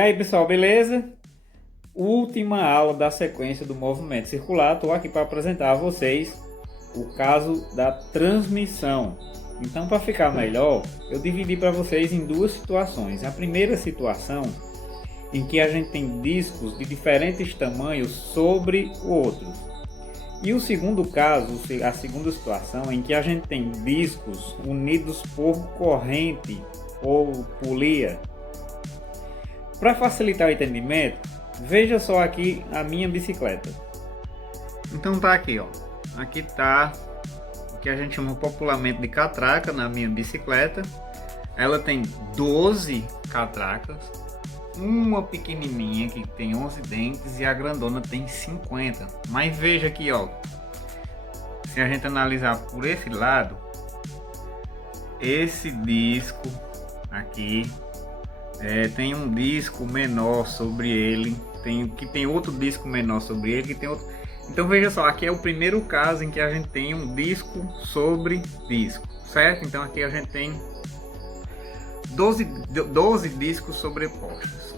aí, pessoal, beleza? Última aula da sequência do movimento circular. Estou aqui para apresentar a vocês o caso da transmissão. Então, para ficar melhor, eu dividi para vocês em duas situações. A primeira situação, em que a gente tem discos de diferentes tamanhos sobre o outro. E o segundo caso, a segunda situação, em que a gente tem discos unidos por corrente ou polia. Para facilitar o entendimento, veja só aqui a minha bicicleta. Então tá aqui, ó. Aqui tá o que a gente chama popularmente de catraca na minha bicicleta. Ela tem 12 catracas, uma pequenininha que tem 11 dentes e a grandona tem 50. Mas veja aqui, ó. Se a gente analisar por esse lado, esse disco aqui tem um disco menor sobre ele, tem outro disco menor sobre ele, que tem outro. Então veja só, aqui é o primeiro caso em que a gente tem um disco sobre disco, certo? Então aqui a gente tem 12 discos sobrepostos.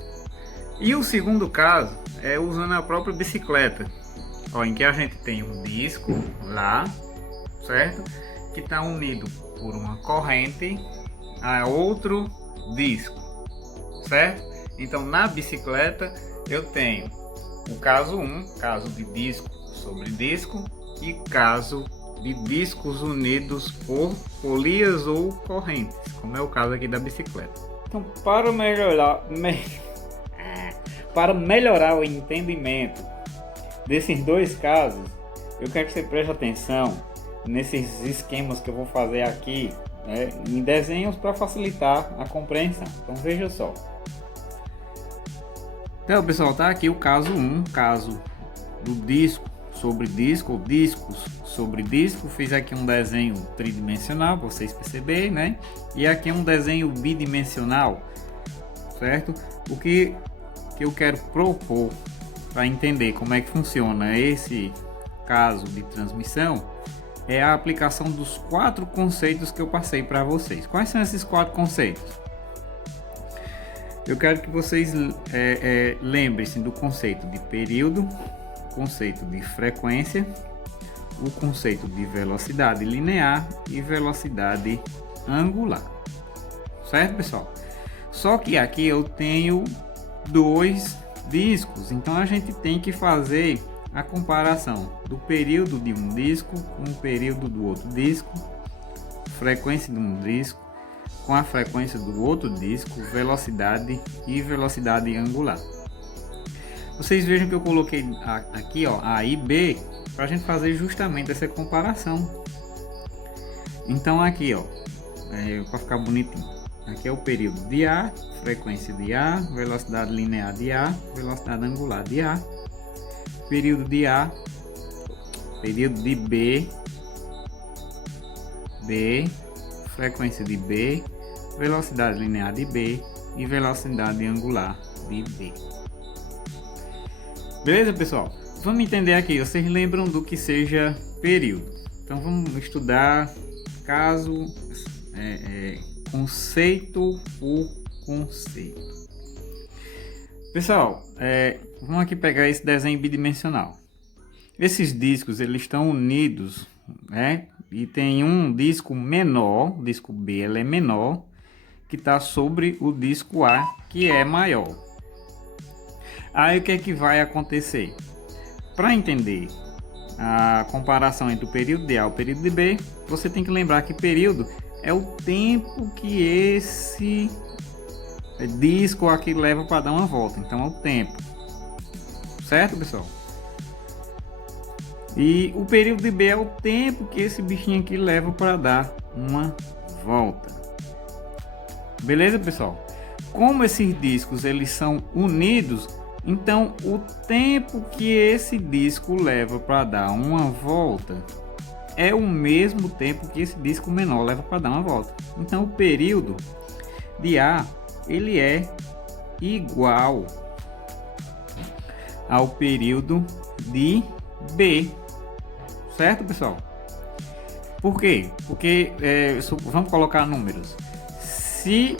E o segundo caso é usando a própria bicicleta, ó, em que a gente tem um disco lá, certo? Que está unido por uma corrente a outro disco, certo? Então na bicicleta eu tenho o caso 1, caso de disco sobre disco, e caso de discos unidos por polias ou correntes, como é o caso aqui da bicicleta. Então, para melhorar o entendimento desses dois casos, eu quero que você preste atenção nesses esquemas que eu vou fazer aqui, em desenhos, para facilitar a compreensão. Então veja só. Então, pessoal, tá aqui o caso 1, caso do disco sobre disco, ou discos sobre disco. Fiz aqui um desenho tridimensional para vocês perceberem, né? E aqui é um desenho bidimensional, certo? O que eu quero propor para entender como é que funciona esse caso de transmissão é a aplicação dos 4 conceitos que eu passei para vocês. Quais são esses 4 conceitos? Eu quero que vocês lembrem-se do conceito de período, conceito de frequência, o conceito de velocidade linear e velocidade angular, certo, pessoal? Só que aqui eu tenho 2 discos, então a gente tem que fazer a comparação do período de um disco com o período do outro disco, frequência de um disco com a frequência do outro disco, velocidade e velocidade angular. Vocês vejam que eu coloquei aqui, ó, A e B, para a gente fazer justamente essa comparação. Então aqui, ó, para ficar bonitinho, aqui é o período de A, frequência de A, velocidade linear de A, velocidade angular de A, período de A, período de B, frequência de B, velocidade linear de B e velocidade angular de B. Beleza, pessoal? Vamos entender aqui. Vocês lembram do que seja período? Então vamos estudar caso, conceito por conceito. Pessoal, vamos aqui pegar esse desenho bidimensional. Esses discos, eles estão unidos, né? E tem um disco menor, o disco B, ele é menor, que está sobre o disco A, que é maior. Aí o que é que vai acontecer? Para entender a comparação entre o período de A e o período de B, você tem que lembrar que período é o tempo que esse disco aqui leva para dar uma volta. Então é o tempo, certo, pessoal? E o período de B é o tempo que esse bichinho aqui leva para dar uma volta. Beleza, pessoal? Como esses discos eles são unidos, então o tempo que esse disco leva para dar uma volta é o mesmo tempo que esse disco menor leva para dar uma volta. Então o período de A ele é igual ao período de B, certo, pessoal? Por quê? Porque vamos colocar números. Se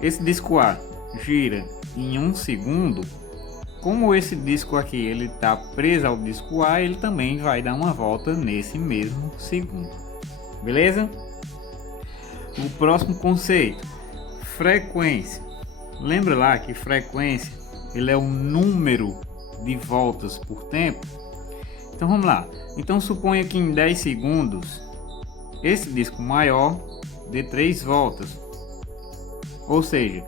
esse disco A gira em 1 segundo, como esse disco aqui ele está preso ao disco A, ele também vai dar uma volta nesse mesmo segundo. Beleza? O próximo conceito, frequência. Lembra lá que frequência ele é o número de voltas por tempo? Então vamos lá. Então suponha que em 10 segundos esse disco maior dê 3 voltas. Ou seja,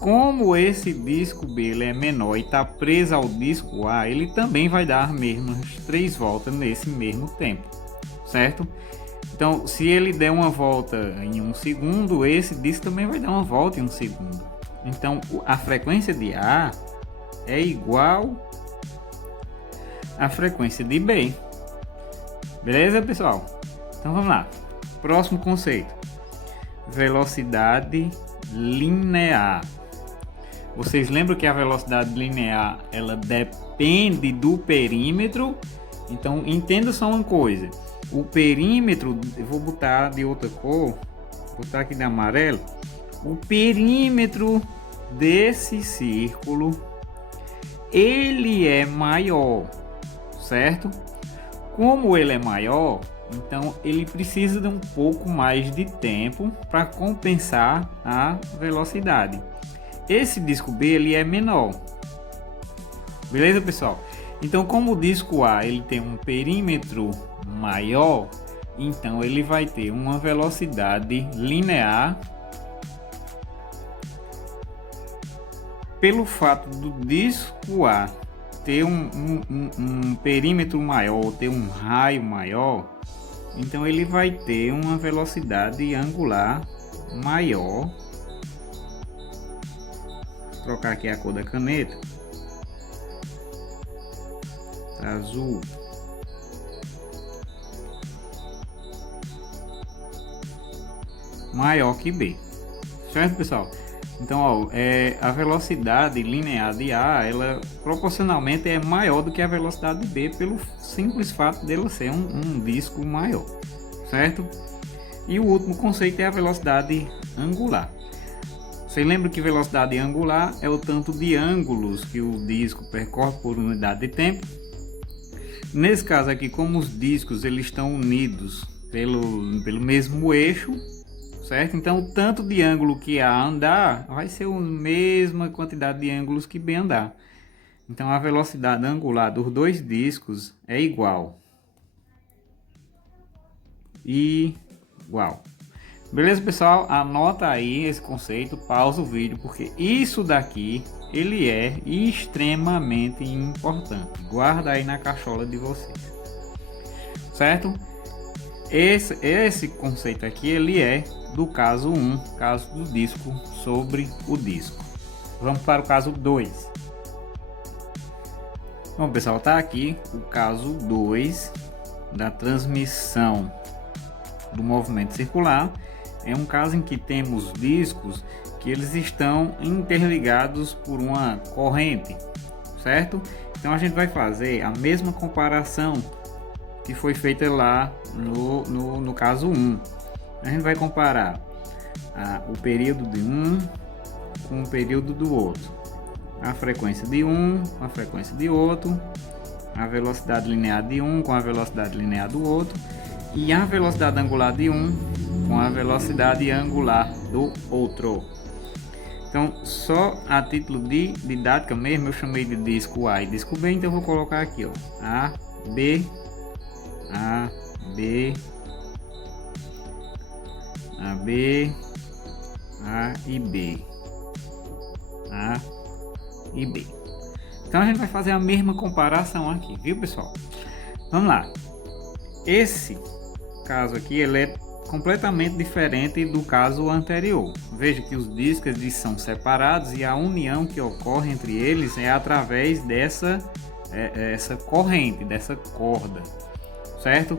como esse disco B ele é menor e está preso ao disco A, ele também vai dar as mesmas 3 voltas nesse mesmo tempo, certo? Então, se ele der uma volta em 1 segundo, esse disco também vai dar uma volta em 1 segundo. Então, a frequência de A é igual à frequência de B. Beleza, pessoal? Então, vamos lá. Próximo conceito. Velocidade linear. Vocês lembram que a velocidade linear ela depende do perímetro? Então, entenda só uma coisa. O perímetro, eu vou botar de outra cor, vou botar aqui de amarelo. O perímetro desse círculo, ele é maior, certo? Como ele é maior, então ele precisa de um pouco mais de tempo para compensar a velocidade. Esse disco B ele é menor. Beleza, pessoal? Então, como o disco A ele tem um perímetro maior, então ele vai ter uma velocidade linear pelo fato do disco A ter um perímetro maior, ter um raio maior, então ele vai ter uma velocidade angular maior. Vou trocar aqui a cor da caneta, azul. Maior que B, certo, pessoal? Então, ó, a velocidade linear de A, ela proporcionalmente é maior do que a velocidade de B, pelo simples fato dela ser um disco maior, certo? E o último conceito é a velocidade angular. Você lembra que velocidade angular é o tanto de ângulos que o disco percorre por unidade de tempo? Nesse caso aqui, como os discos eles estão unidos pelo mesmo eixo, certo? Então, o tanto de ângulo que A andar vai ser a mesma quantidade de ângulos que B andar. Então, a velocidade angular dos dois discos é igual. Igual. Beleza, pessoal? Anota aí esse conceito, pausa o vídeo, porque isso daqui ele é extremamente importante. Guarda aí na cachola de vocês, certo? Esse conceito aqui ele é do caso 1, caso do disco sobre o disco. Vamos para o caso 2. Bom, pessoal, tá aqui o caso 2 da transmissão do movimento circular. É um caso em que temos discos que eles estão interligados por uma corrente, certo? Então a gente vai fazer a mesma comparação que foi feita lá no caso 1. A gente vai comparar o período de um com o período do outro, a frequência de um com a frequência de outro, a velocidade linear de um com a velocidade linear do outro e a velocidade angular de um com a velocidade angular do outro. Então, só a título de didática mesmo, eu chamei de disco A e disco B, então eu vou colocar aqui, ó, A, B, A, B, A, B, A e B, A e B. Então a gente vai fazer a mesma comparação aqui, viu, pessoal? Vamos lá. Esse caso aqui ele é completamente diferente do caso anterior. Veja que os discos eles são separados e a união que ocorre entre eles é através dessa essa corrente, dessa corda, certo?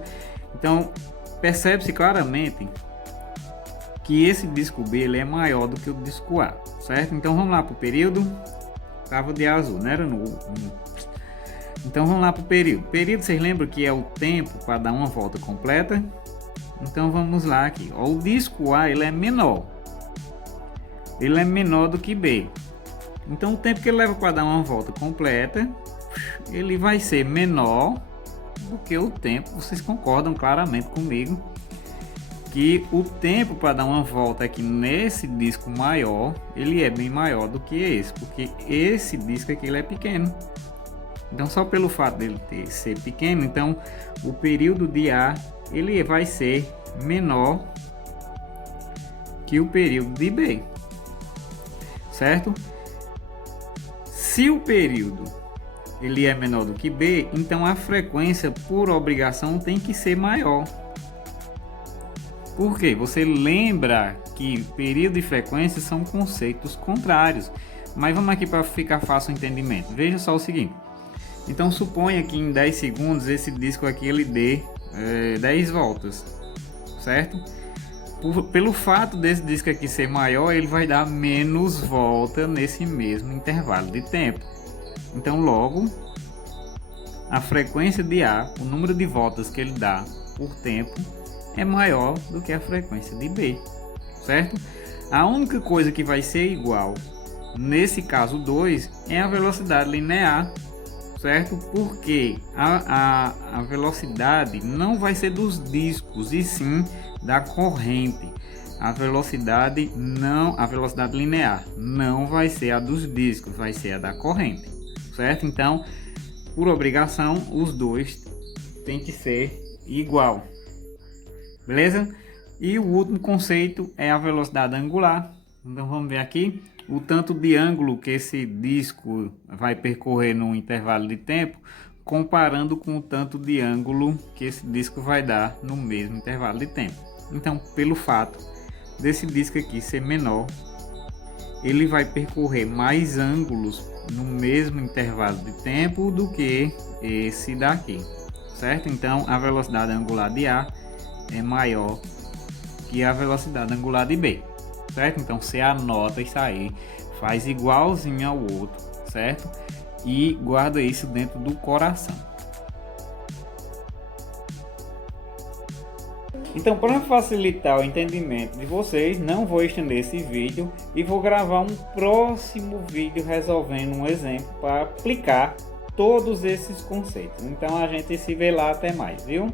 Então percebe-se claramente que esse disco B ele é maior do que o disco A, certo? Então vamos lá para o período. Estava de azul, não era no. Então vamos lá para o período. Período, vocês lembram que é o tempo para dar uma volta completa? Então vamos lá aqui. O disco A ele é menor. Ele é menor do que B. Então o tempo que ele leva para dar uma volta completa, ele vai ser menor do que o tempo. Vocês concordam claramente comigo que o tempo para dar uma volta aqui nesse disco maior, ele é bem maior do que esse, porque esse disco aqui ele é pequeno. Então só pelo fato dele ser pequeno, então o período de A ele vai ser menor que o período de B, certo? Se o período ele é menor do que B, então a frequência por obrigação tem que ser maior. Por quê? Você lembra que período e frequência são conceitos contrários. Mas vamos aqui para ficar fácil o entendimento. Veja só o seguinte. Então suponha que em 10 segundos esse disco aqui ele dê 10 voltas, certo? Pelo fato desse disco aqui ser maior, ele vai dar menos volta nesse mesmo intervalo de tempo. Então logo, a frequência de A, o número de voltas que ele dá por tempo, é maior do que a frequência de B, certo? A única coisa que vai ser igual, nesse caso 2, é a velocidade linear, certo? Porque a velocidade não vai ser dos discos, e sim da corrente. A velocidade linear não vai ser a dos discos, vai ser a da corrente, certo? Então, por obrigação, os dois tem que ser igual. Beleza? E o último conceito é a velocidade angular. Então vamos ver aqui o tanto de ângulo que esse disco vai percorrer num intervalo de tempo, comparando com o tanto de ângulo que esse disco vai dar no mesmo intervalo de tempo. Então, pelo fato desse disco aqui ser menor, ele vai percorrer mais ângulos no mesmo intervalo de tempo do que esse daqui, certo? Então a velocidade angular de A é maior que a velocidade angular de B, certo? Então você anota isso aí, faz igualzinho ao outro, certo? E guarda isso dentro do coração. Então, para facilitar o entendimento de vocês, não vou estender esse vídeo e vou gravar um próximo vídeo resolvendo um exemplo para aplicar todos esses conceitos. Então a gente se vê lá, até mais, viu?